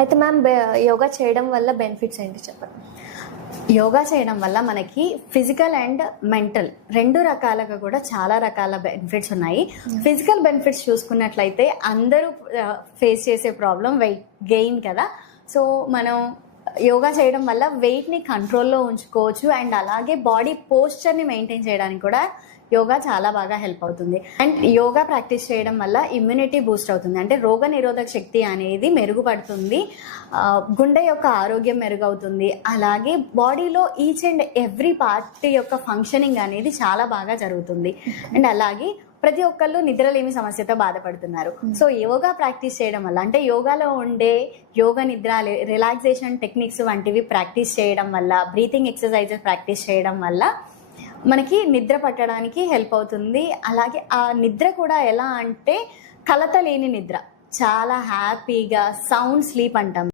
అయితే మ్యామ్ యోగా చేయడం వల్ల బెనిఫిట్స్ ఏంటి చెప్పండి? యోగా చేయడం వల్ల మనకి ఫిజికల్ అండ్ మెంటల్ రెండు రకాలుగా కూడా చాలా రకాల బెనిఫిట్స్ ఉన్నాయి. ఫిజికల్ బెనిఫిట్స్ చూసుకున్నట్లయితే అందరూ ఫేస్ చేసే ప్రాబ్లం వెయిట్ గెయిన్ కదా. సో మనం యోగా చేయడం వల్ల వెయిట్ని కంట్రోల్లో ఉంచుకోవచ్చు అండ్ అలాగే బాడీ పోస్చర్ని మెయింటైన్ చేయడానికి కూడా యోగా చాలా బాగా హెల్ప్ అవుతుంది. అండ్ యోగా ప్రాక్టీస్ చేయడం వల్ల ఇమ్యూనిటీ బూస్ట్ అవుతుంది, అంటే రోగ నిరోధక శక్తి అనేది మెరుగుపడుతుంది, గుండె యొక్క ఆరోగ్యం మెరుగవుతుంది, అలాగే బాడీలో ఈచ్ అండ్ ఎవ్రీ పార్ట్ యొక్క ఫంక్షనింగ్ అనేది చాలా బాగా జరుగుతుంది. అండ్ అలాగే ప్రతి ఒక్కళ్ళు నిద్రలేమి సమస్యతో బాధపడుతున్నారు. సో యోగా ప్రాక్టీస్ చేయడం వల్ల, అంటే యోగాలో ఉండే యోగ నిద్ర రిలాక్సేషన్ టెక్నిక్స్ వంటివి ప్రాక్టీస్ చేయడం వల్ల, బ్రీతింగ్ ఎక్సర్సైజెస్ ప్రాక్టీస్ చేయడం వల్ల మనకి నిద్ర పట్టడానికి హెల్ప్ అవుతుంది. అలాగే ఆ నిద్ర కూడా ఎలా అంటే కలత లేని నిద్ర, చాలా హ్యాపీగా సౌండ్ స్లీప్ అంటాం.